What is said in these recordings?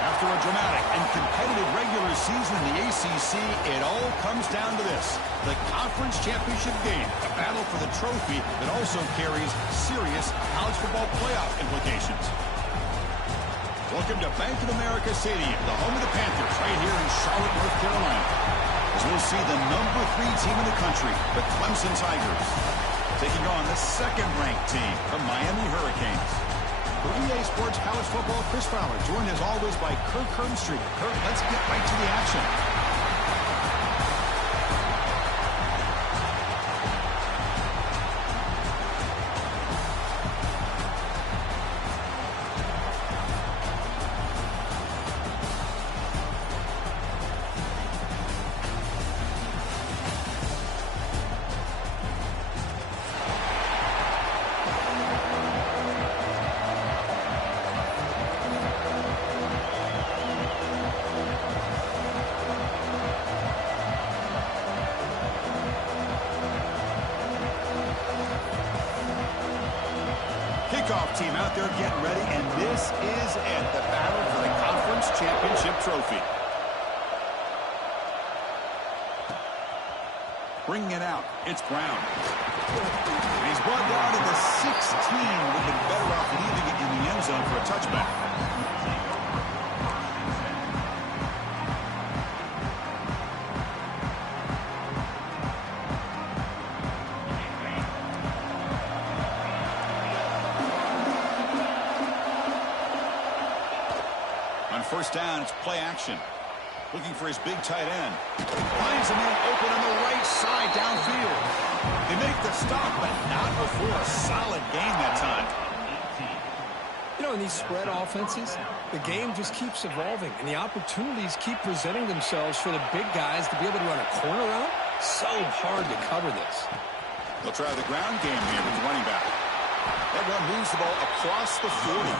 After a dramatic and competitive regular season in the ACC, it all comes down to this: the conference championship game, a battle for the trophy that also carries serious college football playoff implications. Welcome to Bank of America Stadium, the home of the Panthers, right here in Charlotte, North Carolina, as we'll see the #3 team in the country, the Clemson Tigers, taking on the second-ranked team, the Miami Hurricanes. For EA Sports College Football, Chris Fowler, joined as always by Kirk Hermstreet. Kirk, let's get right to the action. Kickoff team out there getting ready, and this is it, the battle for the conference championship trophy. Bringing it out, it's Brown. And he's brought down to the 16. Would have been better off leaving it in the end zone for a touchback. On first down, it's play action. Looking for his big tight end. Finds a man open on the right side downfield. They make the stop, but not before a solid game that time. You know, in these spread offenses, the game just keeps evolving, and the opportunities keep presenting themselves for the big guys to be able to run a corner out. So hard to cover this. They'll try the ground game here with the running back. That one moves the ball across the 40.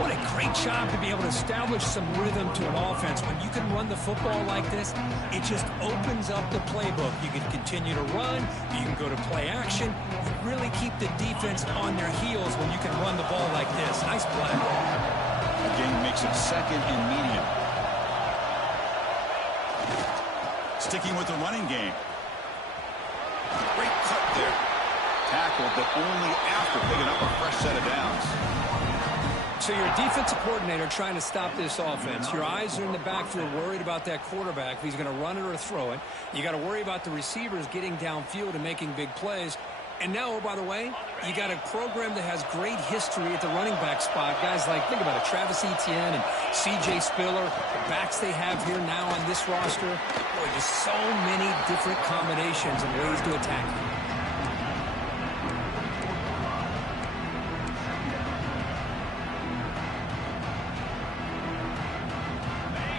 What a great job to be able to establish some rhythm to an offense. When you can run the football like this, it just opens up the playbook. You can continue to run. You can go to play action. You really keep the defense on their heels when you can run the ball like this. Nice play. Again, makes it second and medium. Sticking with the running game. Great cut there. Tackled, but only after picking up a fresh set of downs. So you're a defensive coordinator trying to stop this offense. Your eyes are in the backfield worried about that quarterback, if he's going to run it or throw it. You got to worry about the receivers getting downfield and making big plays. And now, oh, by the way, you got a program that has great history at the running back spot. Guys like, think about it, Travis Etienne and C.J. Spiller, the backs they have here now on this roster. Boy, just so many different combinations and ways to attack them.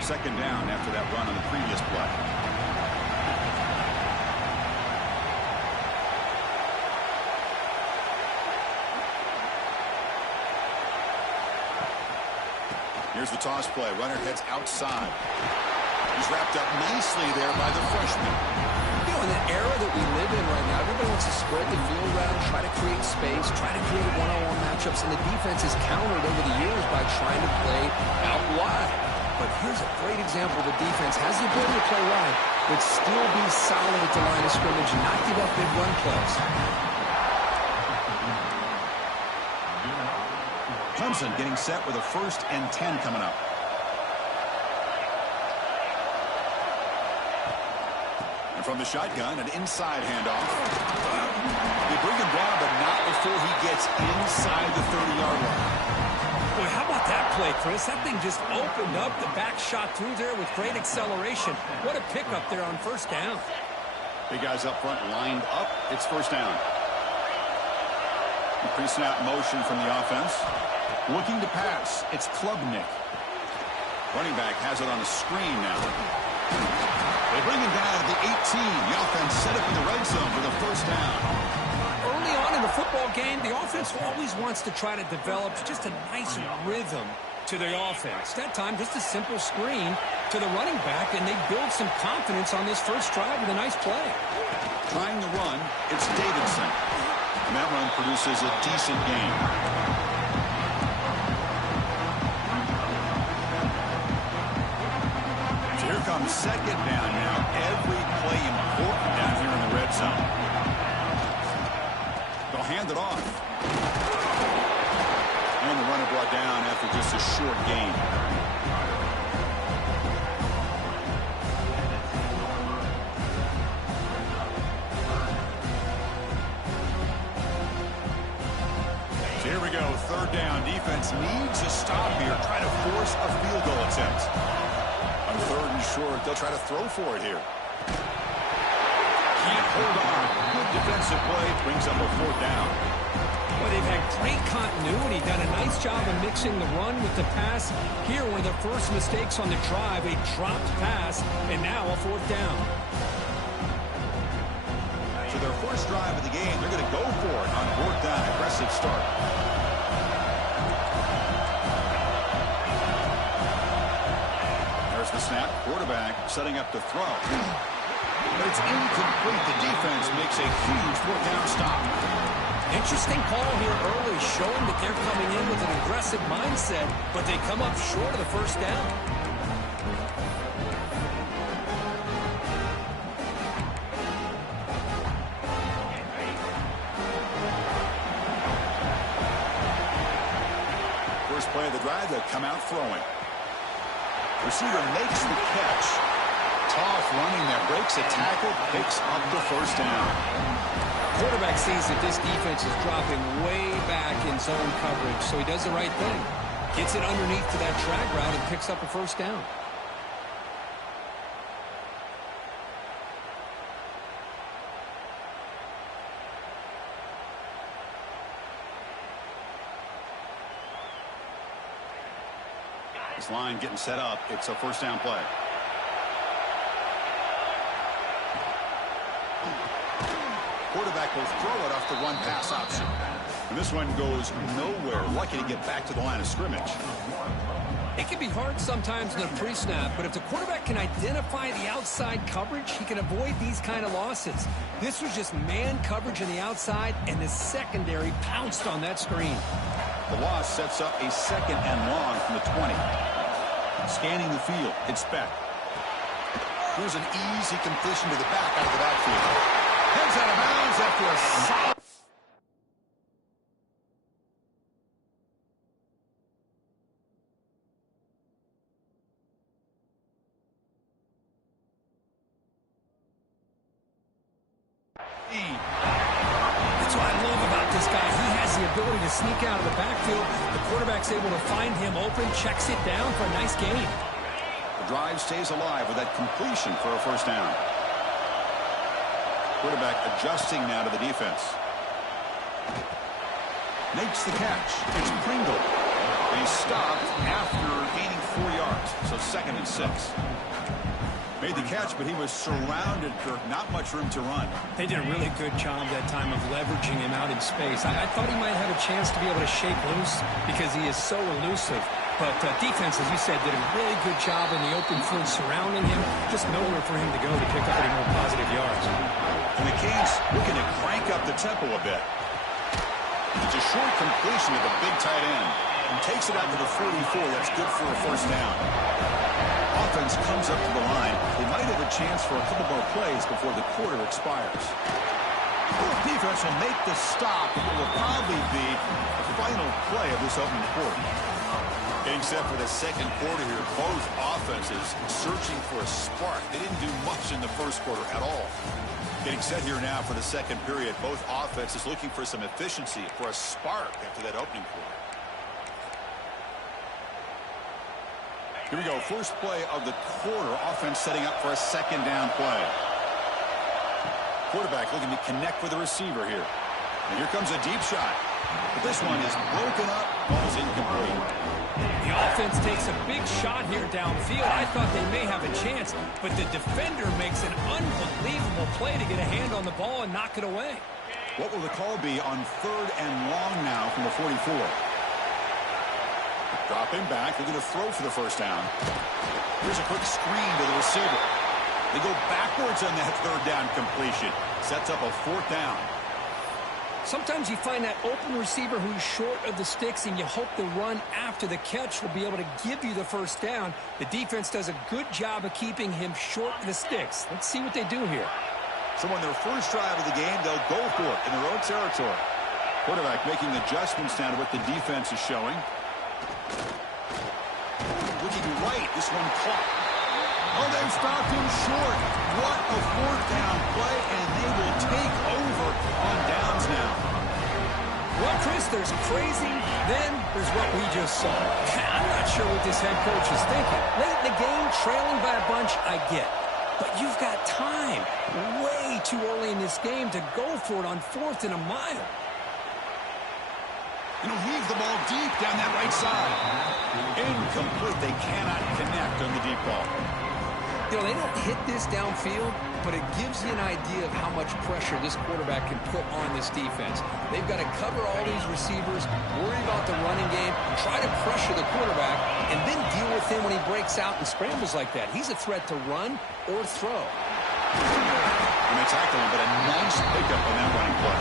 Second down after that run on the previous play. Here's the toss play. Runner heads outside. He's wrapped up nicely there by the freshman. You know, in the era that we live in right now, everybody wants to spread the field around, try to create space, try to create one-on-one matchups, and the defense is countered over the years by trying to play out wide. But here's a great example. The defense has the ability to play wide, but still be solid at the line of scrimmage and not give up big run plays. Clemson getting set with a 1st and 10 coming up. And from the shotgun, an inside handoff. They bring him down, but not before he gets inside the 30-yard line. Boy, how about that play, Chris? That thing just opened up. The back shot through there with great acceleration. What a pickup there on first down. Big guys up front lined up. It's first down. Pre-snap motion from the offense. Looking to pass. It's Klubnik. Running back has it on a screen now. They bring him down at the 18. The offense set up in the red zone for the first down. Early on in the football game, the offense always wants to try to develop just a nice rhythm to the offense. That time, just a simple screen to the running back, and they build some confidence on this first drive with a nice play. Trying to run, it's Davidson. And that run produces a decent gain. So here comes second down now. Every play important down here in the red zone. They'll hand it off. And the runner brought down after just a short gain. Here we go, third down. Defense needs a stop here. Try to force a field goal attempt. On third and short, they'll try to throw for it here. Can't hold on. Good defensive play brings up a fourth down. Well, they've had great continuity, done a nice job of mixing the run with the pass. Here, one of their first mistakes on the drive, a dropped pass, and now a fourth down. So their first drive of the game, they're going to go for it on fourth down. Aggressive start. There's the snap. Quarterback setting up to throw. But it's incomplete. The defense makes a huge fourth down stop. Interesting call here early, showing that they're coming in with an aggressive mindset, but they come up short of the first down. First play of the drive, they'll come out throwing. Receiver makes the catch. Tough running there. Breaks a tackle, picks up the first down. Quarterback sees that this defense is dropping way back in zone coverage, so he does the right thing. Gets it underneath to that drag route and picks up a first down. This line getting set up. It's a first down play. Quarterback will throw it off the run pass option. And this one goes nowhere. Lucky to get back to the line of scrimmage. It can be hard sometimes in a pre-snap, but if the quarterback can identify the outside coverage, he can avoid these kind of losses. This was just man coverage on the outside, and the secondary pounced on that screen. The loss sets up a second and long from the 20. Scanning the field, it's Beck. Here's an easy completion to the back out of the backfield. Heads out of bounds after a solid. That's what I love about this guy. He has the ability to sneak out of the backfield. The quarterback's able to find him open, checks it down for a nice gain. The drive stays alive with that completion for a first down. Quarterback adjusting now to the defense. Makes the catch. It's Pringle. He stopped after gaining 4 yards. So 2nd and 6. Made the catch, but he was surrounded, Kirk. Not much room to run. They did a really good job that time of leveraging him out in space. I thought he might have a chance to be able to shake loose because he is so elusive. But defense, as you said, did a really good job in the open field surrounding him. Just nowhere for him to go to pick up any more positive yards. And the Canes looking to crank up the tempo a bit. It's a short completion of the big tight end. And takes it out to the 44. That's good for a first down. Offense comes up to the line. They might have a chance for a couple more plays before the quarter expires. Defense will make the stop. It will probably be the final play of this opening quarter. Getting set for the second quarter here. Both offenses searching for a spark. They didn't do much in the first quarter at all. Getting set here now for the second period. Both offenses looking for some efficiency, for a spark after that opening quarter. Here we go. First play of the quarter. Offense setting up for a second down play. Quarterback looking to connect with the receiver here. And here comes a deep shot. But this one is broken up. Ball's incomplete. The offense takes a big shot here downfield. I thought they may have a chance, but the defender makes an unbelievable play to get a hand on the ball and knock it away. What will the call be on 3rd and long now from the 44? Dropping back. They're going to throw for the first down. Here's a quick screen to the receiver. They go backwards on that 3rd down completion. Sets up a 4th down. Sometimes you find that open receiver who's short of the sticks, and you hope the run after the catch will be able to give you the first down. The defense does a good job of keeping him short of the sticks. Let's see what they do here. So on their first drive of the game, they'll go for it in their own territory. Quarterback making adjustments down to what the defense is showing. Looking right, this one caught. Oh, they stopped him short. What a 4th down play, and they will take over on downs now. Well, Chris, there's crazy, then there's what we just saw. I'm not sure what this head coach is thinking. Late in the game, trailing by a bunch, I get. But you've got time, way too early in this game, to go for it on 4th and a mile. And he'll heave the ball deep down that right side. Incomplete. They cannot connect on the deep ball. You know, they don't hit this downfield, but it gives you an idea of how much pressure this quarterback can put on this defense. They've got to cover all these receivers, worry about the running game, try to pressure the quarterback, and then deal with him when he breaks out and scrambles like that. He's a threat to run or throw. And they tackle him, but a nice pickup on that running play.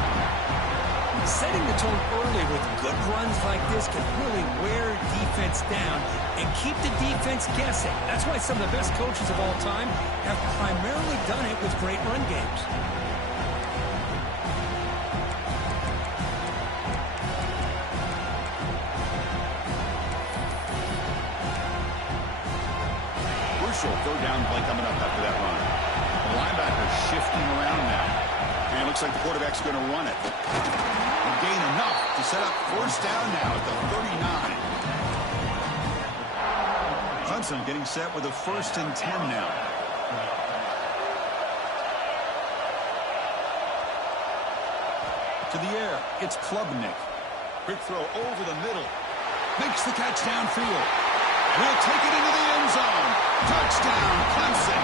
Setting the tone early with good runs like this can really wear defense down and keep the defense guessing. That's why some of the best coaches of all time have primarily done it with great run games. Crucial 3rd down play coming up after that run. The linebacker shifting around now. And it looks like the quarterback's going to run it. And gain enough to set up 1st down now at the 39. Clemson getting set with a 1st and 10 now. To the air, it's Klubnik. Quick throw over the middle. Makes the catch downfield. Will take it into the end zone. Touchdown, Clemson.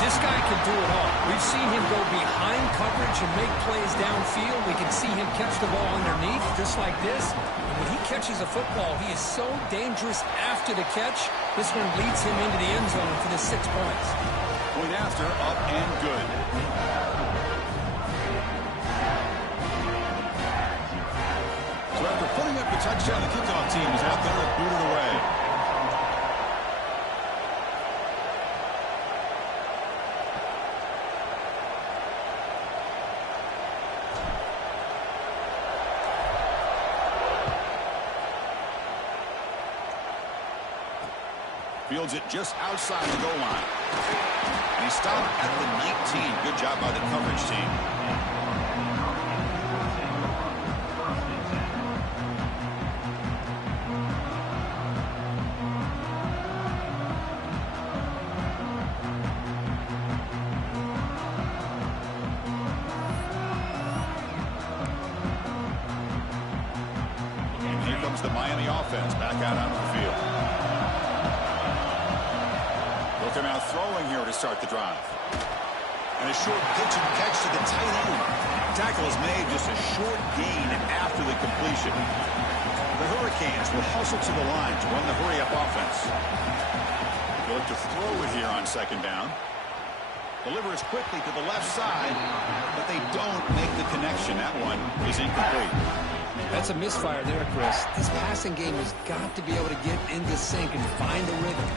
This guy can do it all. We've seen him go behind coverage and make plays downfield. We can see him catch the ball underneath, just like this. And when he catches a football, he is so dangerous after the catch. This one leads him into the end zone for the 6 points. Point after, up and good. So after putting up the touchdown, the kickoff team is out there to boot it away. Fields it just outside the goal line. And he stopped at the 19. Good job by the coverage team. And here comes the Miami offense back out onto the field. They're now throwing here to start the drive. And a short pitch and catch to the tight end. Tackle is made, just a short gain after the completion. The Hurricanes will hustle to the line to run the hurry-up offense. They look to throw it here on 2nd down. Delivers quickly to the left side, but they don't make the connection. That one is incomplete. That's a misfire there, Chris. This passing game has got to be able to get into sync and find a rhythm.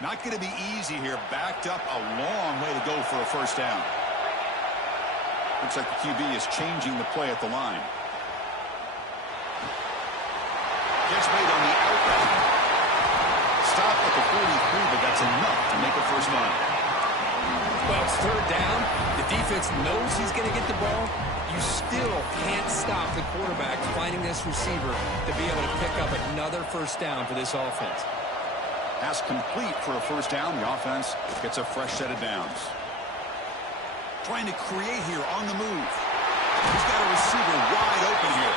Not going to be easy here. Backed up a long way to go for a 1st down. Looks like the QB is changing the play at the line. Catch made on the outlet. Stop at the 43, but that's enough to make a 1st down. Well, it's third down. The defense knows he's going to get the ball. You still can't stop the quarterback finding this receiver to be able to pick up another first down for this offense. Pass complete for a first down. The offense gets a fresh set of downs. Trying to create here on the move. He's got a receiver wide open here.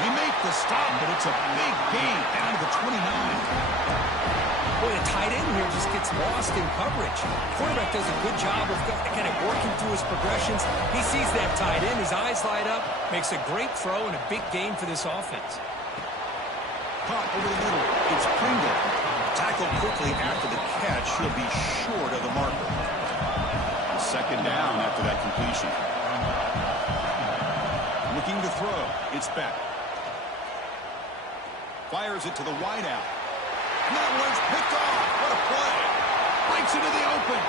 He makes the stop, but it's a big gain down to the 29. Boy, the tight end here just gets lost in coverage. Quarterback does a good job of kind of working through his progressions. He sees that tight end, his eyes light up, makes a great throw and a big gain for this offense. Caught over the middle. It's Pringle. Tackled quickly after the catch. He'll be short of the marker. Second down after that completion. Looking to throw. It's Beck. Fires it to the wideout. And that one's picked off. What a play. Breaks into the open.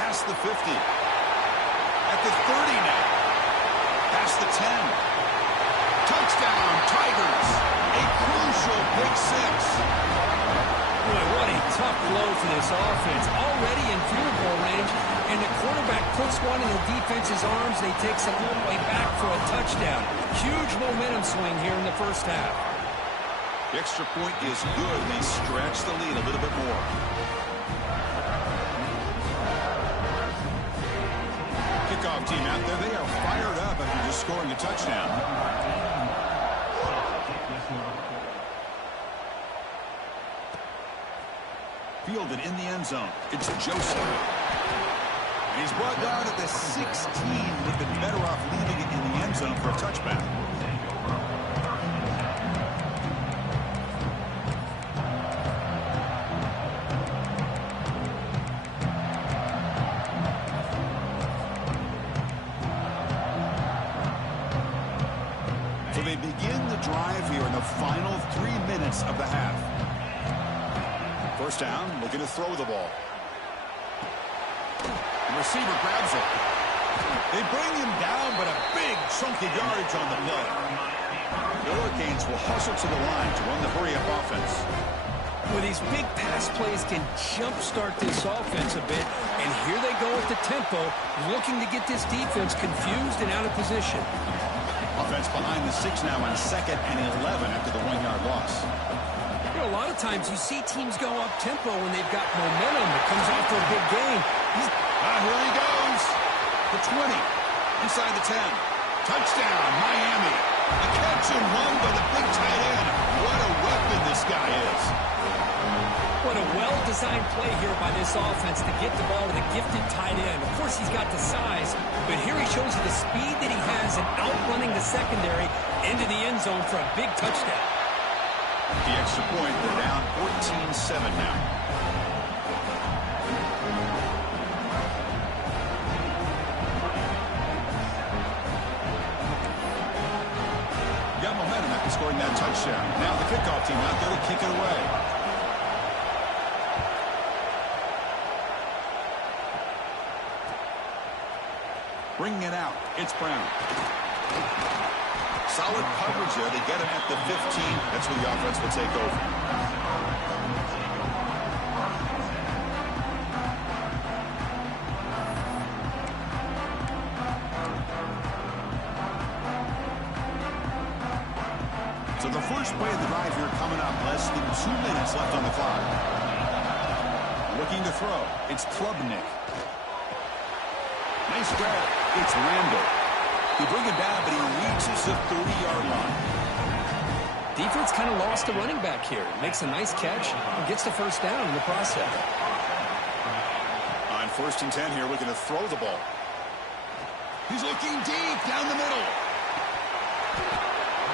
Past the 50. At the 30 now. Past the 10. Touchdown, Tigers. A crucial pick six. Boy, what a tough blow for this offense. Already in field goal range, and the quarterback puts one in the defense's arms, and he takes it all the way back for a touchdown. Huge momentum swing here in the first half. The extra point is good. They stretch the lead a little bit more. Kickoff team out there. They are fired up after just scoring a touchdown. Fielded in the end zone. It's Joseph. And he's brought down at the 16. Would have been better off leaving it in the end zone for a touchback. So they begin the drive here in the final 3 minutes of the half. First down, looking to throw the ball. The receiver grabs it. They bring him down, but a big chunk of yardage on the play. The Hurricanes will hustle to the line to run the hurry-up offense. Well, these big pass plays can jumpstart this offense a bit, and here they go with the tempo, looking to get this defense confused and out of position. Offense behind the 6 now on 2nd and 11 after the 1-yard loss. You know, a lot of times you see teams go up-tempo when they've got momentum that comes after a big game. Here he goes. The 20. Inside the 10. Touchdown, Miami. A catch and run by the big tight end. What a weapon this guy is. What a well-designed play here by this offense to get the ball to the gifted tight end. Of course, he's got the size, but here he shows you the speed that he has in outrunning the secondary into the end zone for a big touchdown. The extra point, they're down 14-7 now. Got momentum after scoring that touchdown. Now the kickoff team out there to kick it away. Bringing it out, it's Brown. Solid coverage there. They get him at the 15. That's where the offense will take over. So the first play of the drive here coming up. Less than 2 minutes left on the clock. Looking to throw. It's Klubnik. Nice grab. It's Randall. They bring him down, but he reaches the 30-yard line. Defense kind of lost a running back here. Makes a nice catch and gets the first down in the process. On 1st and 10 here, looking to throw the ball. He's looking deep down the middle.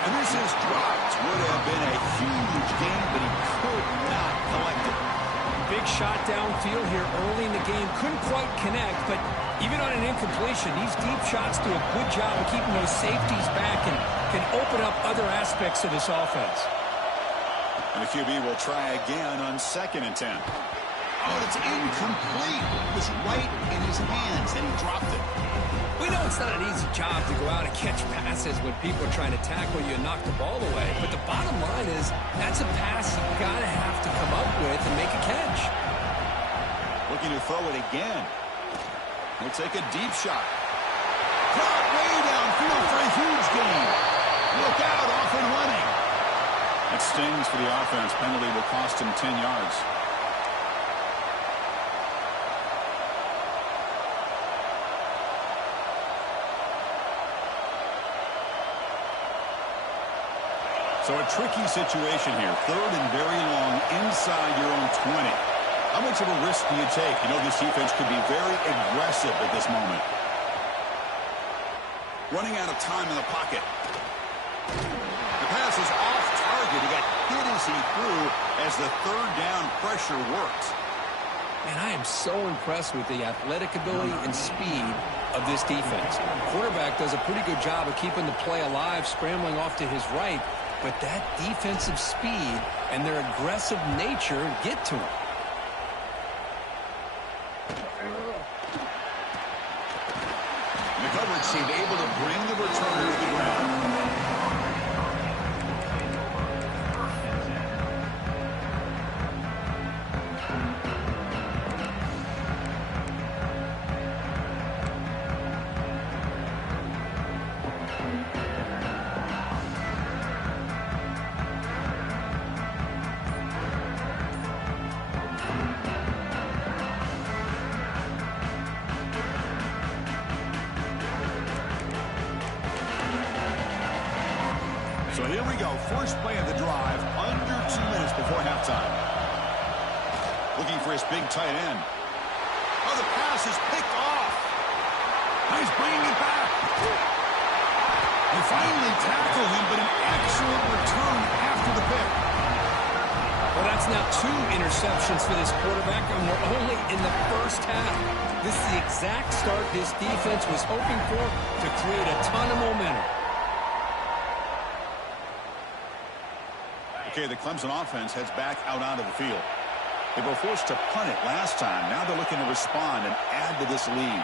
And this is dropped. Would have been a huge gain, but he could not collect it. Big shot downfield here early in the game. Couldn't quite connect, but even on an incompletion, these deep shots do a good job of keeping those safeties back and can open up other aspects of this offense. And the QB will try again on 2nd and 10. Oh, it's incomplete. It was right in his hands, and he dropped it. We know it's not an easy job to go out and catch passes when people are trying to tackle you and knock the ball away. But the bottom line is that's a pass you've got to have to come up with and make a catch. Looking to throw it again. He'll take a deep shot. Caught way downfield for a huge gain. Look out, off and running. That stings for the offense. Penalty will cost him 10 yards. So a tricky situation here. 3rd and very long inside your own 20. How much of a risk do you take? You know this defense could be very aggressive at this moment. Running out of time in the pocket. The pass is off target. He got hit as he threw as the 3rd down pressure worked. And I am so impressed with the athletic ability and speed of this defense. The quarterback does a pretty good job of keeping the play alive, scrambling off to his right. But that defensive speed and their aggressive nature get to him. The coverage team able to bring the returner to the ground. So here we go. First play of the drive, under 2 minutes before halftime. Looking for his big tight end. Oh, the pass is picked off. He's bringing it back. They finally tackle him, but an excellent return after the pick. Well, that's now 2 interceptions for this quarterback, and we're only in the first half. This is the exact start this defense was hoping for to create a ton of momentum. Okay, the Clemson offense heads back out onto the field. They were forced to punt it last time. Now they're looking to respond and add to this lead.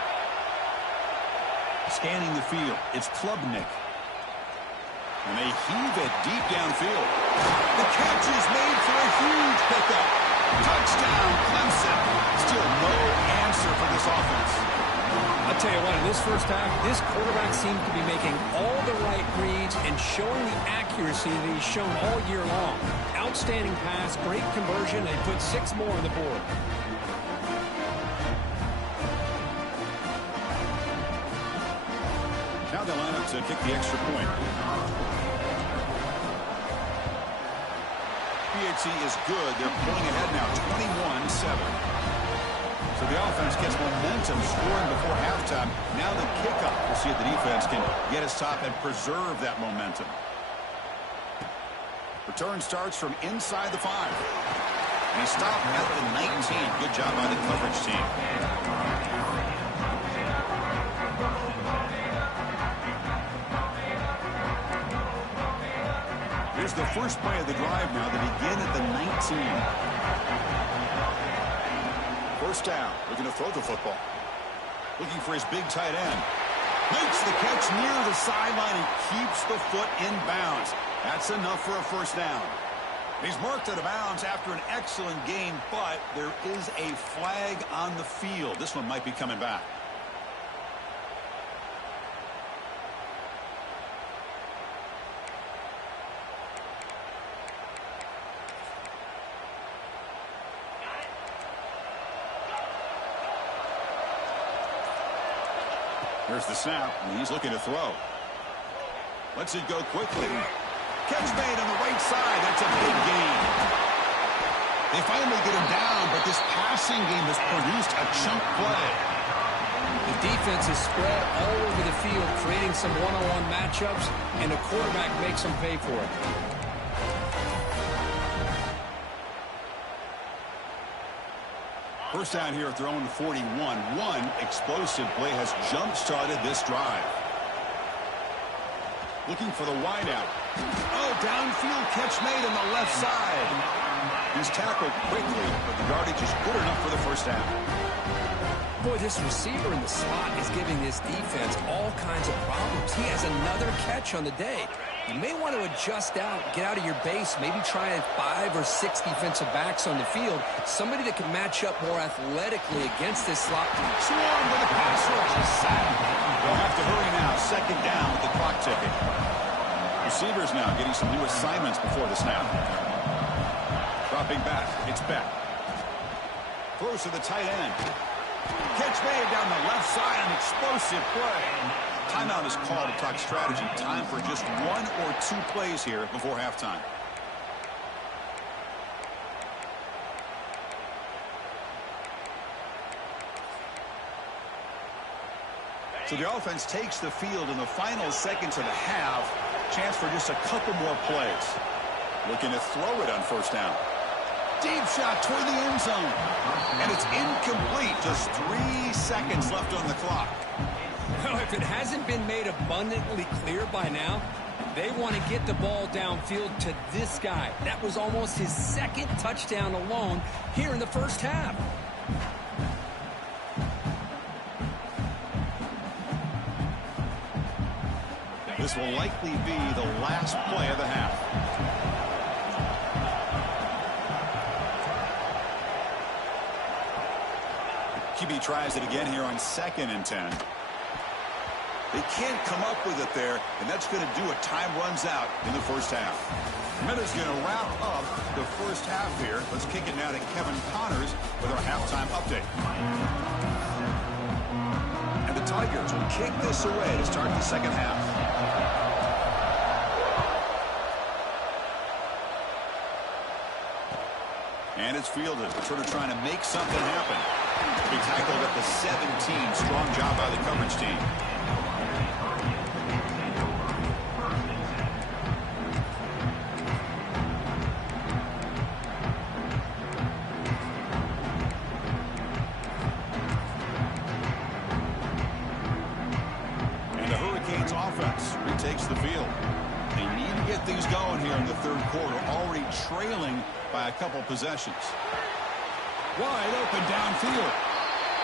Scanning the field, it's Klubnik. And they heave it deep downfield. The catch is made for a huge pickup. Touchdown, Clemson. Still no answer for this offense. I'll tell you what, in this first half, this quarterback seems to be making all the right reads and showing the accuracy that he's shown all year long. Outstanding pass, great conversion, and put 6 more on the board. Now they'll line up to kick the extra point. PHC is good. They're pulling ahead now, 21-7. So the offense gets momentum scoring before halftime. Now the kickoff. We'll see if the defense can get a stop and preserve that momentum. Return starts from inside the 5. And he stopped at the 19. Good job by the coverage team. Here's the first play of the drive now. They begin at the 19. First down, looking to throw the football. Looking for his big tight end. Makes the catch near the sideline and keeps the foot in bounds. That's enough for a first down. He's marked out of bounds after an excellent gain, but there is a flag on the field. This one might be coming back. Here's the snap, and he's looking to throw. Lets it go quickly. Catch made on the right side. That's a big gain. They finally get him down, but this passing game has produced a chunk play. The defense is spread all over the field, creating some one-on-one matchups, and the quarterback makes them pay for it. First down here at their own 41. One explosive play has jump-started this drive. Looking for the wideout. Oh, downfield catch made on the left side. He's tackled quickly, but the yardage is good enough for the first down. Boy, this receiver in the slot is giving this defense all kinds of problems. He has another catch on the day. you may want to adjust out, get out of your base, maybe try 5 or 6 defensive backs on the field, somebody that can match up more athletically against this slot. Swarm with a pass rush is sacked. They'll have to hurry now. Second down with the clock ticking. Receivers now getting some new assignments before the snap. Dropping back. It's Beck. Throws to the tight end. Catch made down the left side. An explosive play. Timeout is called to talk strategy. Time for just 1 or 2 plays here before halftime. So the offense takes the field in the final seconds of the half. Chance for just a couple more plays. Looking to throw it on first down. Deep shot toward the end zone. And it's incomplete. Just 3 seconds left on the clock. Well, if it hasn't been made abundantly clear by now, they want to get the ball downfield to this guy. That was almost his 2nd touchdown alone here in the first half. This will likely be the last play of the half. QB tries it again here on 2nd and 10. They can't come up with it there, and that's going to do it. Time runs out in the first half. Miller's going to wrap up the first half here. Let's kick it now to Kevin Connors with our halftime update. And the Tigers will kick this away to start the second half. And it's fielded. Sort of trying to make something happen. He tackled at the 17. Strong job by the coverage team. And the Hurricanes offense retakes the field. They need to get things going here in the third quarter. Already trailing by a couple possessions. Wide open downfield.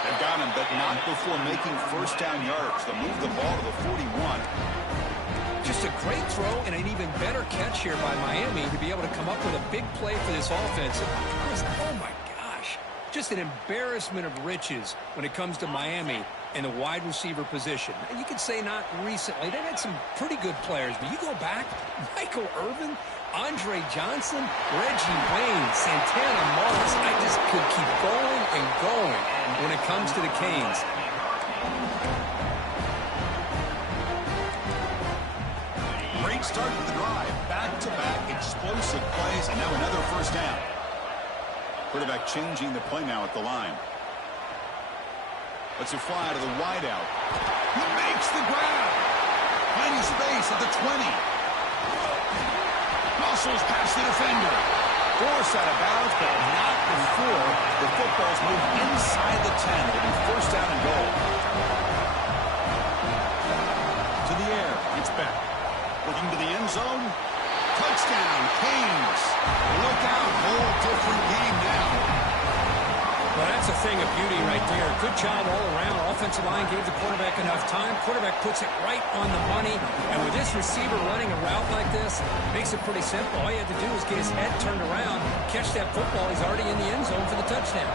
They've got him, but not before making first down yards. They move the ball to the 41. Just a great throw and an even better catch here by Miami to be able to come up with a big play for this offense. Oh, my gosh. Just an embarrassment of riches when it comes to Miami in the wide receiver position. And you could say not recently. They've had some pretty good players, but you go back, Michael Irvin, Andre Johnson, Reggie Wayne, Santana Moss. I just could keep going and going when it comes to the Canes. Great start to the drive. Back-to-back explosive plays, and now another first down. Quarterback changing the play now at the line. Lets it fly to the wideout. He makes the grab. Finding space at the 20. Muscles past the defender. Forced out of bounds, but not before the football's moved inside the 10. It'll be first down and goal. To the air. It's back. Looking to the end zone. Touchdown, Canes. Look out. Whole different game now. Well, that's a thing of beauty right there. Good job all around. Offensive line gave the quarterback enough time. Quarterback puts it right on the money. And with this receiver running a route like this, makes it pretty simple. All you had to do was get his head turned around, catch that football. He's already in the end zone for the touchdown.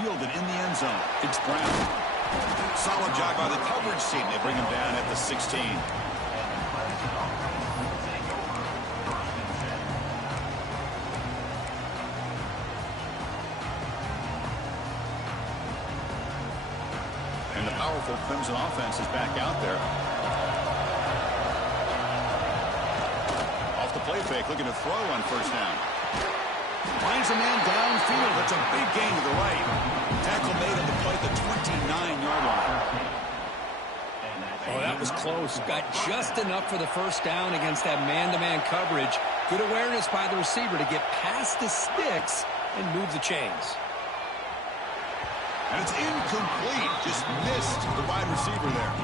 Fielded in the end zone. It's Brown. Solid job by the coverage team. They bring him down at the 16. And the powerful Clemson offense is back out there. Off the play fake, looking to throw on first down. Finds a man downfield. That's a big gain to the right. Tackle made on the play at the 29-yard line. Oh, that was close. Got just enough for the first down against that man-to-man coverage. Good awareness by the receiver to get past the sticks and move the chains. And it's incomplete. Just missed the wide receiver there.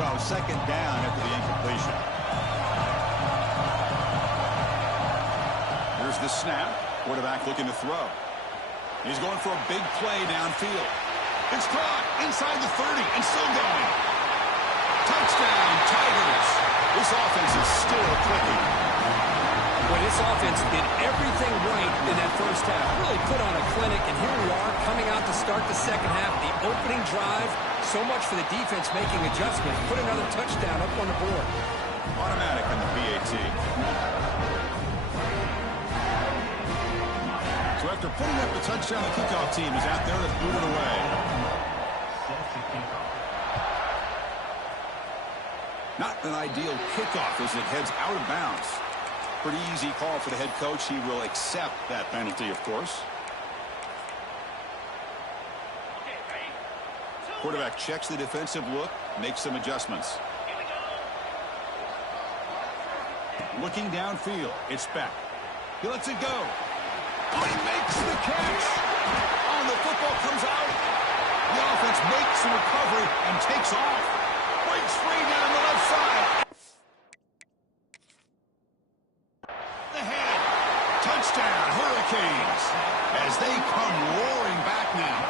So second down after the incompletion. Here's the snap. Quarterback looking to throw. He's going for a big play downfield. It's caught inside the 30 and still going. Touchdown, Tigers. This offense is still clicking. Well, this offense did everything right in that first half. Really put on a clinic, and here we are coming out to start the second half. The opening drive, so much for the defense making adjustments. Put another touchdown up on the board. Automatic on the PAT. So after putting up the touchdown, the kickoff team is out there to boot it away. Not an ideal kickoff as it heads out of bounds. Pretty easy call for the head coach. He will accept that penalty, of course. Quarterback checks the defensive look, makes some adjustments. Looking downfield, it's back. He lets it go. Oh, he makes the catch. Oh, the football comes out. The offense makes the recovery and takes off. Breaks free down the left side. Ahead. Touchdown, Hurricanes. As they come roaring back now.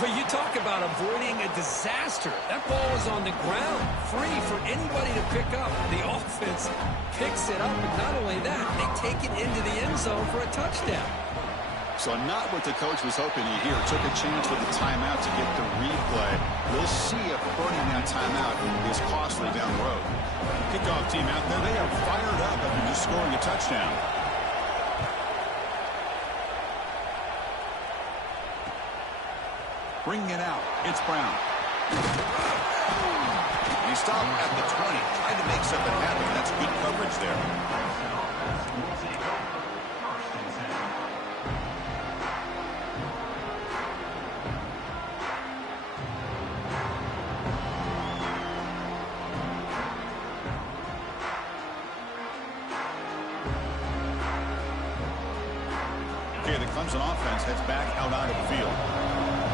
But you talk about avoiding a disaster. That ball is on the ground, free for anybody to pick up. The offense picks it up, and not only that, they take it into the end zone for a touchdown. So not what the coach was hoping to hear. Took a chance with the timeout to get the replay. We'll see if burning that timeout is costly down the road. Kickoff team out there, they are fired up after just scoring a touchdown. Bringing it out, it's Brown. He stopped at the 20, trying to make something happen. That's good coverage there. Okay, the Clemson offense heads back out onto the field.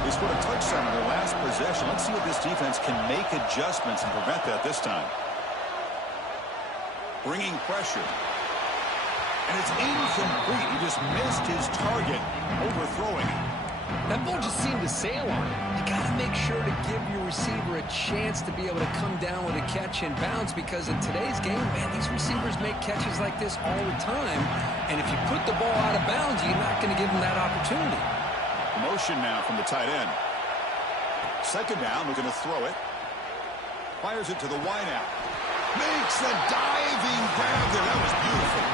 They scored a touchdown on their last possession. Let's see if this defense can make adjustments and prevent that this time. Bringing pressure. And it's incomplete. He just missed his target, overthrowing it. That ball just seemed to sail on it. You got to make sure to give your receiver a chance to be able to come down with a catch and bounce, because in today's game, man, these receivers make catches like this all the time. And if you put the ball out of bounds, you're not going to give them that opportunity. Motion now from the tight end. Second down, we're going to throw it. Fires it to the wideout. Makes the diving grab there. That was beautiful.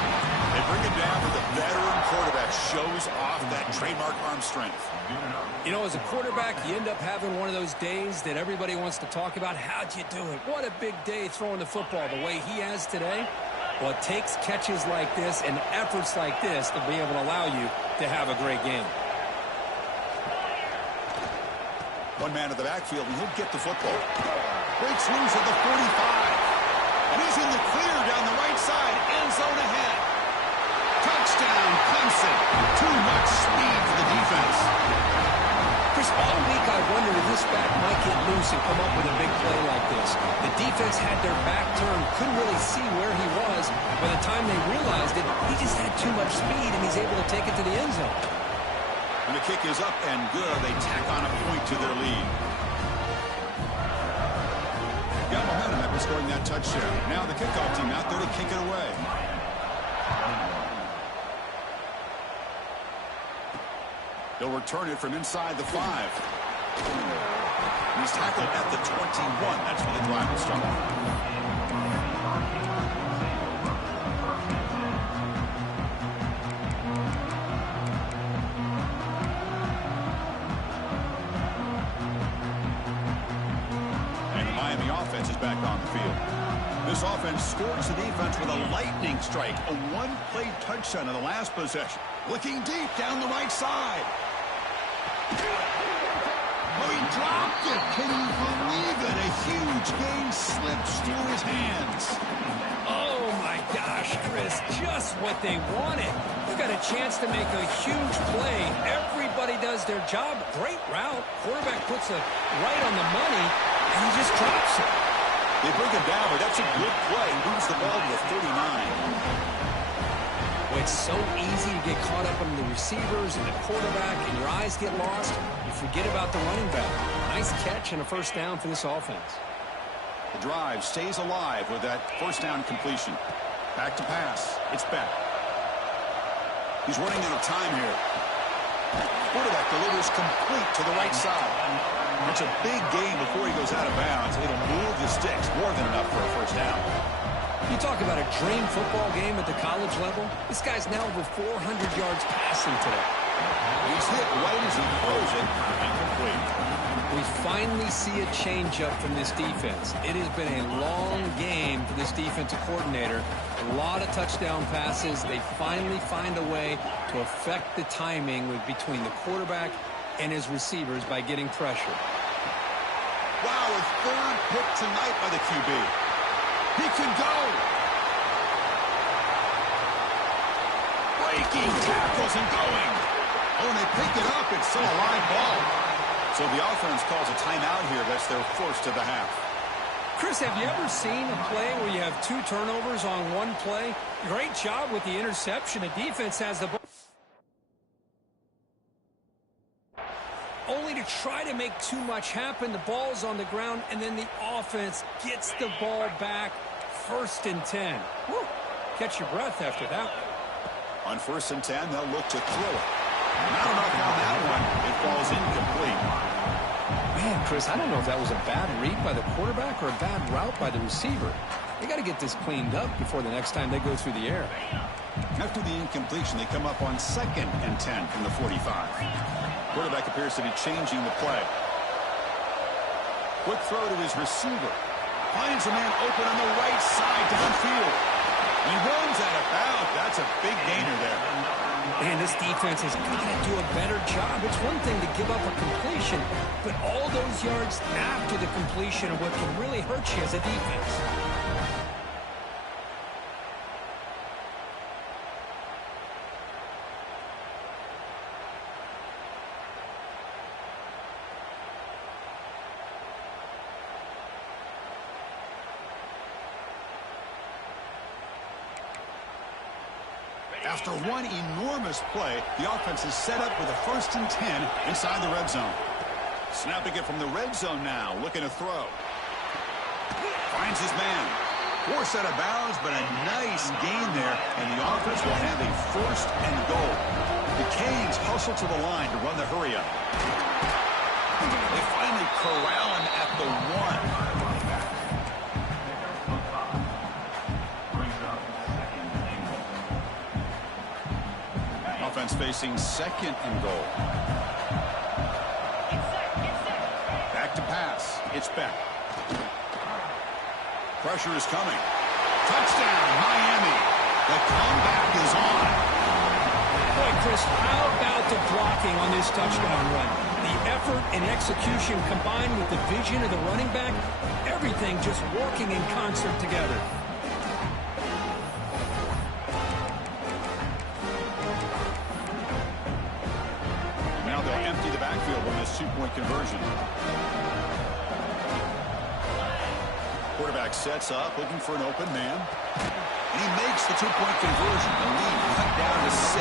They bring it down, but the veteran quarterback shows off that trademark arm strength. You know, as a quarterback, you end up having one of those days that everybody wants to talk about. How'd you do it? What a big day throwing the football the way he has today. Well, it takes catches like this and efforts like this to be able to allow you to have a great game. One man in the backfield, and he'll get the football. Breaks loose at the 45. And he's in the clear down the right side. End zone ahead. Touchdown, Clemson. Too much speed for the defense. Chris, all week I wondered if this back might get loose and come up with a big play like this. The defense had their back turned, couldn't really see where he was. By the time they realized it, he just had too much speed, and he's able to take it to the end zone. And the kick is up and good. They tack on a point to their lead. Got momentum after scoring that touchdown. Now the kickoff team out there to kick it away. They'll return it from inside the 5. He's tackled at the 21. That's where the drive will start. Is back on the field. This offense scores the defense with a lightning strike. A one-play touchdown in the last possession. Looking deep down the right side. Oh, he dropped it. Can you believe it? A huge gain slips through his hands. Oh, my gosh, Chris. Just what they wanted. They got a chance to make a huge play. Everybody does their job. Great route. Quarterback puts it right on the money, and he just drops it. They bring him down, but that's a good play. Moves the ball to the 39. Well, it's so easy to get caught up on the receivers and the quarterback, and your eyes get lost. You forget about the running back. Nice catch and a first down for this offense. The drive stays alive with that first down completion. Back to pass. It's back. He's running out of time here. Quarterback delivers complete to the right side. It's a big gain before he goes out of bounds. It'll move the sticks more than enough for a first down. You talk about a dream football game at the college level. This guy's now over 400 yards passing today. He's hit right as he throws it. Incomplete. We finally see a change-up from this defense. It has been a long game for this defensive coordinator. A lot of touchdown passes. They finally find a way to affect the timing between the quarterback and his receivers by getting pressure. Wow, a third pick tonight by the QB. He can go. Breaking tackles and going. Oh, and they pick it up. It's still a live ball. So the offense calls a timeout here. That's their first of the half. Chris, have you ever seen a play where you have 2 turnovers on one play? Great job with the interception. The defense has the ball. Only to try to make too much happen. The ball's on the ground, and then the offense gets the ball back. 1st and 10. Woo. Catch your breath after that. On 1st and 10, they'll look to throw it. Not enough on that one. It falls incomplete. Man, Chris, I don't know if that was a bad read by the quarterback or a bad route by the receiver. They got to get this cleaned up before the next time they go through the air. After the incompletion, they come up on 2nd and 10 from the 45. Quarterback appears to be changing the play. Quick throw to his receiver. Finds a man open on the right side downfield. He runs out of bounds. That's a big gainer there. Man, this defense has got to do a better job. It's one thing to give up a completion, but all those yards after the completion are what can really hurt you as a defense. After one enormous play, the offense is set up with a 1st and 10 inside the red zone. Snapping it from the red zone now, looking to throw. Finds his man. Forced out of bounds, but a nice gain there, and the offense will have a 1st and goal. The Canes hustle to the line to run the hurry-up. They finally corral him at the 1. Offense facing 2nd and goal. Back to pass. It's back. Pressure is coming. Touchdown, Miami. The comeback is on. Boy, Chris, how about the blocking on this touchdown run? The effort and execution combined with the vision of the running back, everything just working in concert together. Empty the backfield on this 2-point conversion. Quarterback sets up, looking for an open man. And he makes the 2-point conversion. The lead cut down to 6.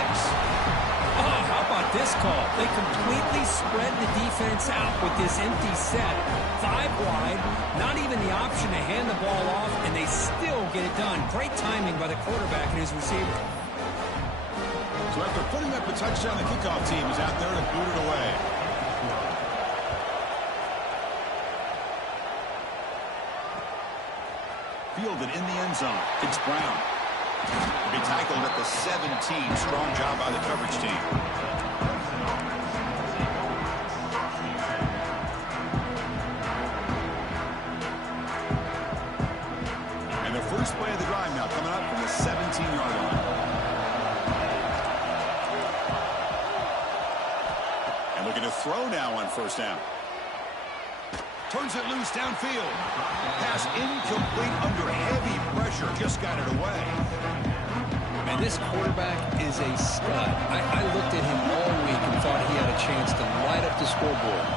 Oh, how about this call? They completely spread the defense out with this empty set. 5 wide, not even the option to hand the ball off, and they still get it done. Great timing by the quarterback and his receiver. So after putting up a touchdown, the kickoff team is out there to boot it away. Fielded in the end zone. It's Brown. He tackled at the 17. Strong job by the coverage team. And the first play of the drive now coming up from the 17-yard line. Looking to throw now on 1st down. Turns it loose downfield. Pass incomplete under heavy pressure. Just got it away. And this quarterback is a stud. I looked at him all week and thought he had a chance to light up the scoreboard.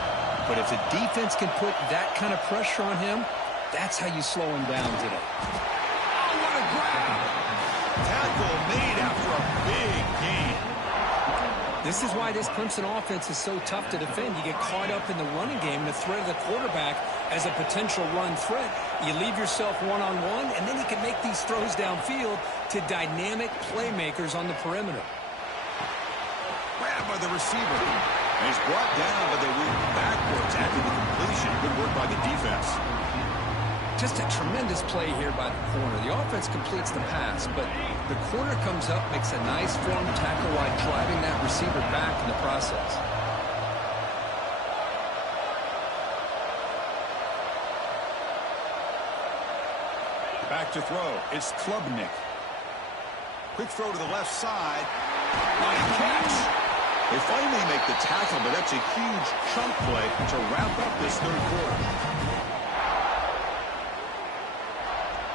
But if the defense can put that kind of pressure on him, that's how you slow him down today. Oh, what a grab! Tackle made after a big This is why this Clemson offense is so tough to defend. You get caught up in the running game, the threat of the quarterback as a potential run threat. You leave yourself one-on-one, and then you can make these throws downfield to dynamic playmakers on the perimeter. Grabbed by the receiver. And he's brought down, but they went backwards after the completion. Good work by the defense. Just a tremendous play here by the corner. The offense completes the pass, but the corner comes up, makes a nice form tackle while driving that receiver back in the process. Back to throw. It's Klubnik. Quick throw to the left side. Nice catch. They finally make the tackle, but that's a huge chunk play to wrap up this third quarter.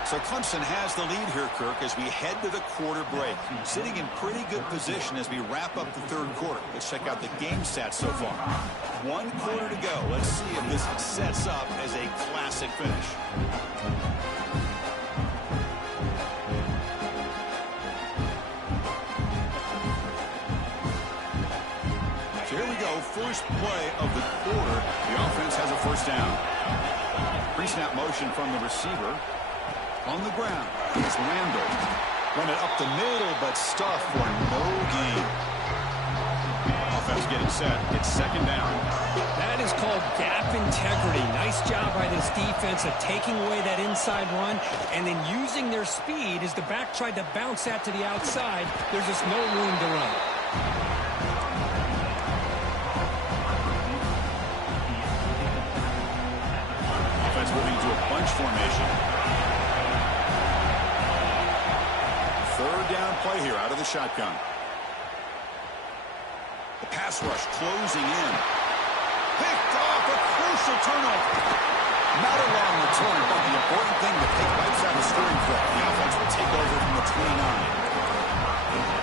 So Clemson has the lead here, Kirk, as we head to the quarter break. Sitting in pretty good position as we wrap up the third quarter. Let's check out the game stats so far. 1 quarter to go. Let's see if this sets up as a classic finish. So here we go. First play of the quarter. The offense has a first down. Pre-snap motion from the receiver. On the ground, it's Randall. Run it up the middle, but stuffed for no gain. Offense getting set. It's second down. That is called gap integrity. Nice job by this defense of taking away that inside run and then using their speed as the back tried to bounce that to the outside. There's just no room to run. Offense moving to a bunch formation. Third down play here out of the shotgun. The pass rush closing in. Picked off, a crucial turnover. Not a long return, but the important thing that they wipes out the steering foot. The offense will take over from the 29.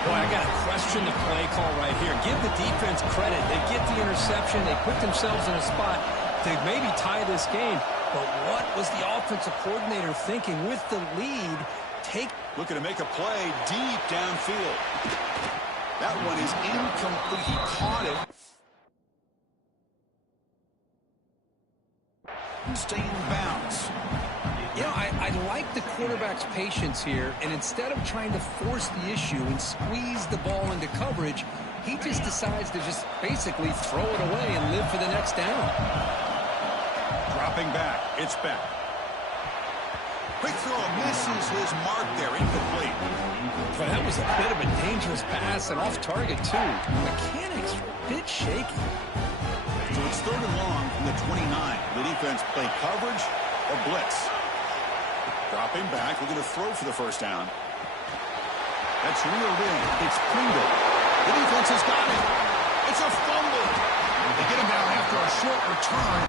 Boy, I got to question the play call right here. Give the defense credit. They get the interception. They put themselves in a spot to maybe tie this game. But what was the offensive coordinator thinking with the lead? Looking to make a play deep downfield. That one is incomplete. He caught it. Stay in bounds. You know, I like the quarterback's patience here, and instead of trying to force the issue and squeeze the ball into coverage, he just decides to just basically throw it away and live for the next down. Dropping back. It's Beck. Quick throw misses his mark there, incomplete. But that was a bit of a dangerous pass and off target too. Mechanics were a bit shaky. So it's third and long from the 29. The defense play coverage or blitz. Dropping back, we're going to throw for the first down. That's reeled in. It's Pringle. The defense has got it. It's a fumble. They get him down after a short return.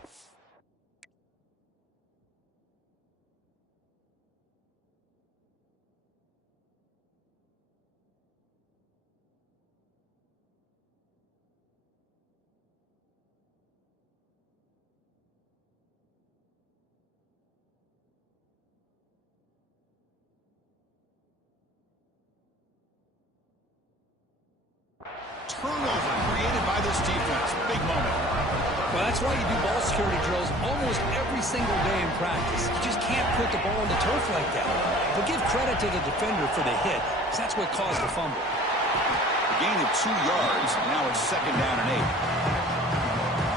Turnover created by this defense. Big moment. Well, that's why you do ball security drills almost every single day in practice. You just can't put the ball on the turf like that. But give credit to the defender for the hit, because that's what caused the fumble. A gain of 2 yards. Now it's second down and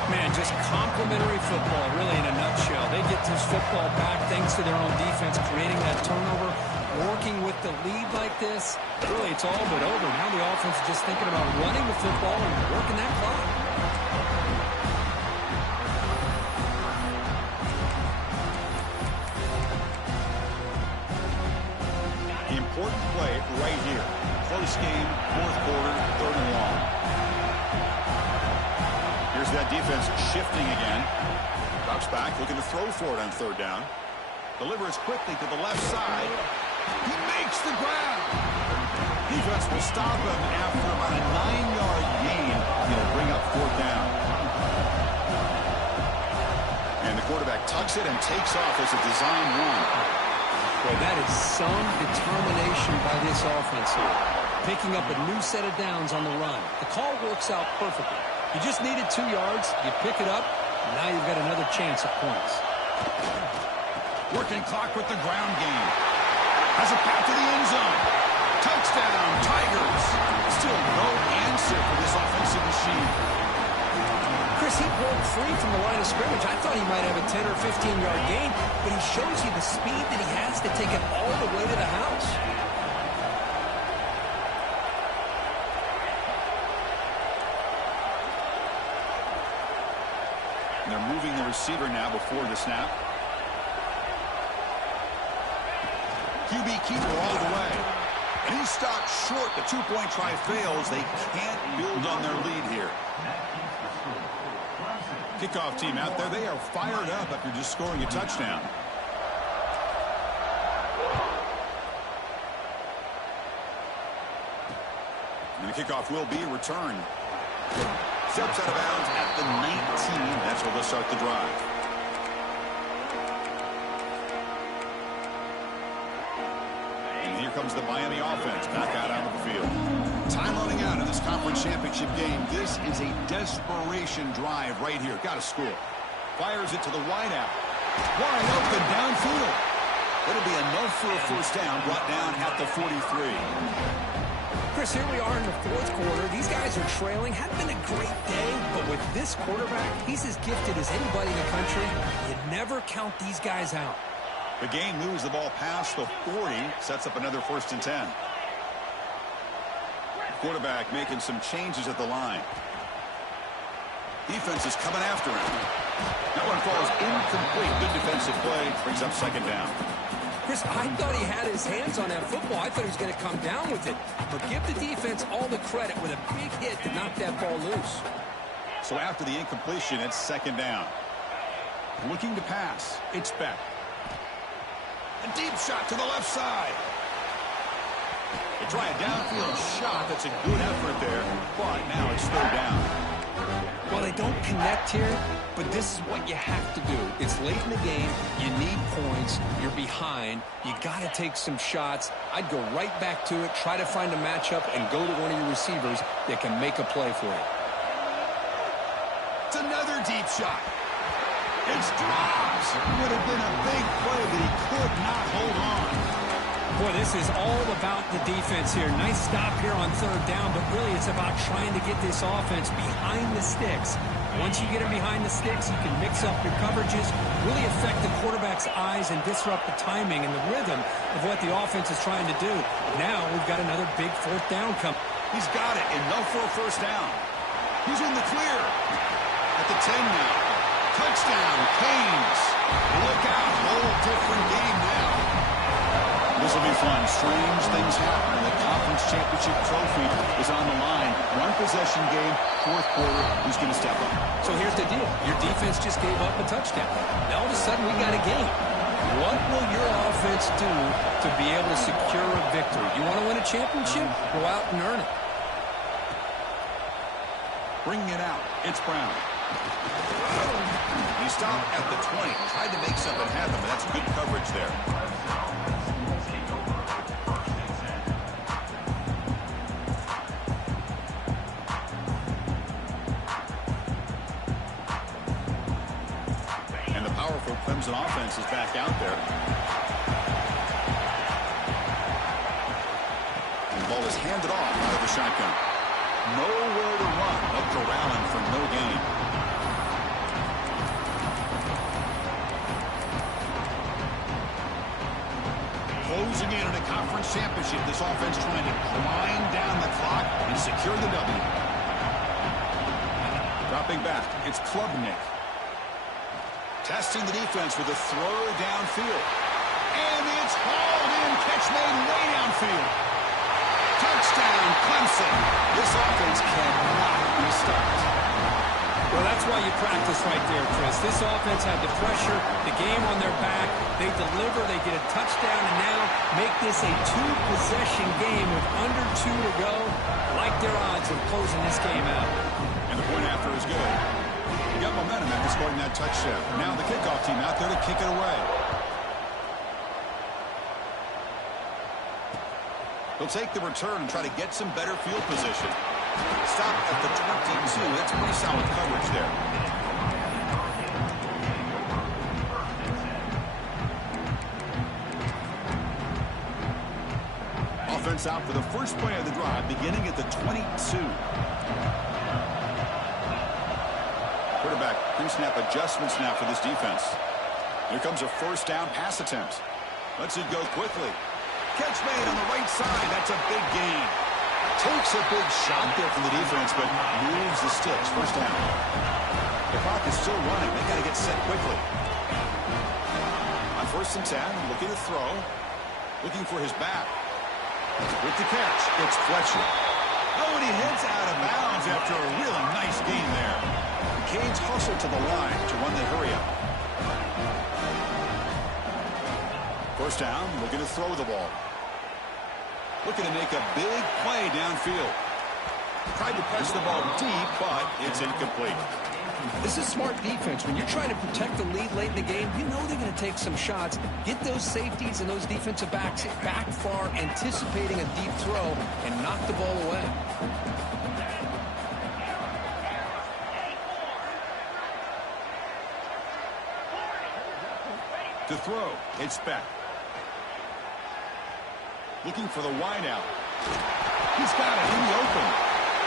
8. Man, just complimentary football, really, in a nutshell. They get this football back thanks to their own defense, creating that turnover. Working with the lead like this, really, it's all but over. Now the offense is just thinking about running the football and working that clock. The important play right here. Close game, fourth quarter, third and long. Here's that defense shifting again. Drops back, looking to throw for it on third down. Delivers quickly to the left side. He makes the grab. Defense will stop him after about a 9-yard gain. He'll bring up fourth down. And the quarterback tucks it and takes off as a design run. Boy, that is some determination by this offense here. picking up a new set of downs on the run. The call works out perfectly. You just needed 2 yards, you pick it up, and now you've got another chance at points. Working clock with the ground game. Has a path to the end zone. Touchdown, Tigers. Still no answer for this offensive machine. Chris, he broke free from the line of scrimmage. I thought he might have a 10 or 15-yard gain, but he shows you the speed that he has to take it all the way to the house. And they're moving the receiver now before the snap. QB keeper all the way. And he's stopped short. The two-point try fails. They can't build on their lead here. Kickoff team out there. They are fired up after just scoring a touchdown. And the kickoff will be returned. Steps out of bounds at the 19. That's where they'll start the drive. And here comes the Miami offense back out onto the field. Time running out in this conference championship game. This is a desperation drive right here. Got to score. Fires it to the wideout. Wide open downfield. It'll be enough for a first down. Brought down at the 43. Chris, here we are in the fourth quarter. These guys are trailing. Hadn't been a great day, but with this quarterback, he's as gifted as anybody in the country. You never count these guys out. The game moves the ball past the 40, sets up another 1st and 10. Quarterback making some changes at the line. Defense is coming after him. That one falls incomplete. Good defensive play. Brings up 2nd down. Chris, I thought he had his hands on that football. I thought he was going to come down with it. But give the defense all the credit with a big hit to knock that ball loose. So after the incompletion, it's 2nd down. Looking to pass. It's Beck. A deep shot to the left side. They try a downfield shot. That's a good effort there. But now it's third down. Well, they don't connect here, but this is what you have to do. It's late in the game. You need points. You're behind. You got to take some shots. I'd go right back to it, try to find a matchup, and go to one of your receivers that can make a play for you. It's another deep shot. It's dropped. Would have been a big play, but he could not hold on. Boy, this is all about the defense here. Nice stop here on third down, but really it's about trying to get this offense behind the sticks. Once you get them behind the sticks, you can mix up your coverages, really affect the quarterback's eyes and disrupt the timing and the rhythm of what the offense is trying to do. Now we've got another big 4th down coming. He's got it. Enough for a first down. He's in the clear. At the 10 now. Touchdown, Canes. Look out. Whole different game now. This will be fun. Strange things happen. The conference championship trophy is on the line. One possession game, 4th quarter. Who's going to step up? So here's the deal. Your defense just gave up a touchdown. Now all of a sudden we got a game. What will your offense do to be able to secure a victory? You want to win a championship? Go out and earn it. Bringing it out. It's Brown. He stopped at the 20. Tried to make something happen, but that's good coverage there. And the powerful Clemson offense is back out there. And the ball is handed off out of the shotgun. Nowhere to run. Up to Rowland for no gain. Closing in on a conference championship. This offense trying to grind down the clock and secure the W. Dropping back. It's Klubnik. Testing the defense with a throw downfield. And it's hauled in. Catch made way downfield. Touchdown, Clemson. This offense cannot be stopped. Well, that's why you practice right there, Chris. This offense had the pressure, the game on their back. They deliver, they get a touchdown, and now make this a 2-possession game with under 2 to go. Like their odds of closing this game out. And the point after is good. You got momentum after scoring that touchdown. Now the kickoff team out there to kick it away. He'll take the return and try to get some better field position. Stop at the 22. That's pretty solid coverage there. Offense out for the first play of the drive, beginning at the 22. Quarterback pre-snap adjustments now for this defense. Here comes a first down pass attempt. Lets it go quickly. Catch made on the right side. That's a big gain. Takes a big shot there from the defense, but moves the sticks. First down. The clock is still running. They got to get set quickly. On 1st and 10, looking to throw. Looking for his back. With the catch, it's Fletcher. Oh, and he heads out of bounds after a really nice gain there. The Canes hustle to the line to run the hurry up. First down, looking to throw the ball. Looking to make a big play downfield. Tried to press the ball deep, but it's incomplete. This is smart defense. When you're trying to protect the lead late in the game, you know they're going to take some shots. Get those safeties and those defensive backs back far, anticipating a deep throw, and knock the ball away. To throw, it's Beck. Looking for the wideout. He's got it in the open.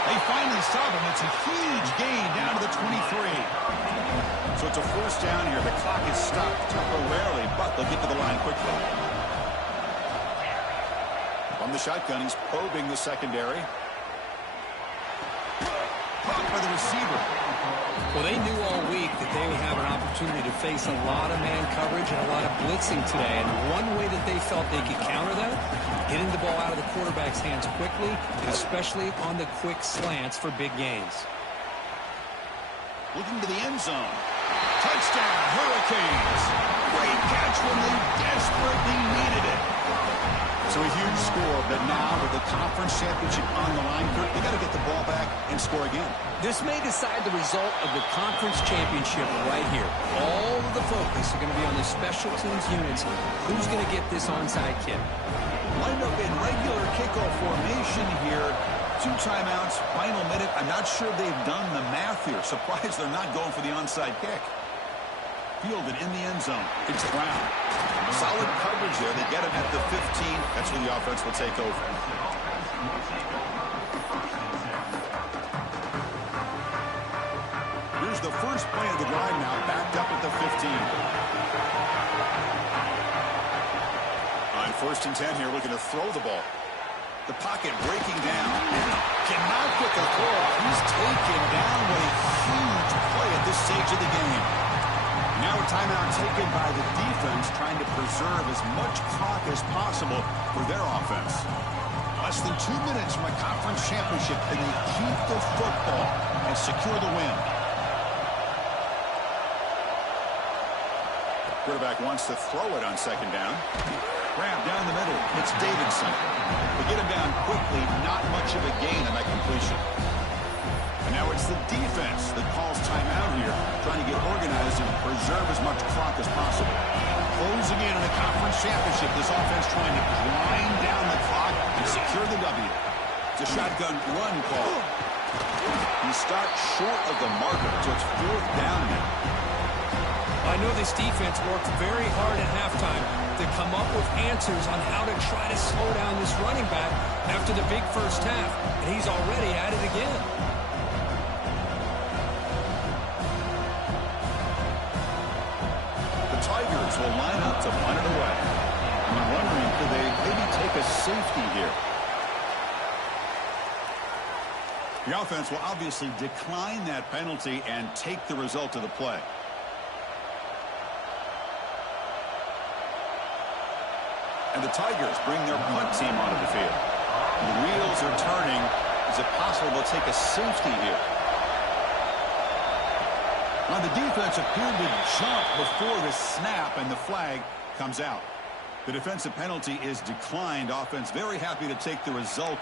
They finally stop him. It's a huge gain down to the 23. So it's a first down here. The clock is stopped temporarily, but they'll get to the line quickly. On the shotgun, he's probing the secondary. Caught by the receiver. Well, they knew all week that they would have an opportunity to face a lot of man coverage and a lot of blitzing today. And one way that they felt they could counter that, getting the ball out of the quarterback's hands quickly, and especially on the quick slants for big gains. Looking to the end zone. Touchdown, Hurricanes. Great catch when they desperately needed it. So a huge score, but now with the conference championship on the line, Kirk, they got to get the ball back and score again. This may decide the result of the conference championship right here. All of the focus are going to be on the special teams units. Who's going to get this onside kick? Lined up in regular kickoff formation here. 2 timeouts, final minute. I'm not sure they've done the math here. Surprised they're not going for the onside kick. Fielded in the end zone. It's Brown. Solid coverage there. They get him at the 15. That's where the offense will take over. Here's the first play of the drive now, backed up at the 15. On 1st and 10 here, looking to throw the ball. The pocket breaking down. Cannot get the throw. He's taken down with a huge play at this stage of the game. Now a timeout taken by the defense, trying to preserve as much clock as possible for their offense. Less than 2 minutes from a conference championship. Can they keep the football and secure the win? Quarterback wants to throw it on 2nd down. Grab down the middle. It's Davidson. They get him down quickly. Not much of a gain on that completion. And now it's the defense that calls timeout here, trying to get organized and preserve as much clock as possible. Closing in on a conference championship, this offense trying to grind down the clock and secure the W. It's a shotgun run call. He stopped short of the marker, so it's 4th down now. I know this defense worked very hard at halftime to come up with answers on how to try to slow down this running back after the big first half, and he's already at it again. Tigers will line up to punt it away. I'm wondering, could they maybe take a safety here? The offense will obviously decline that penalty and take the result of the play. And the Tigers bring their punt team onto the field. The wheels are turning. Is it possible they'll take a safety here? Now the defense appeared to jump before the snap, and the flag comes out. The defensive penalty is declined. Offense very happy to take the result.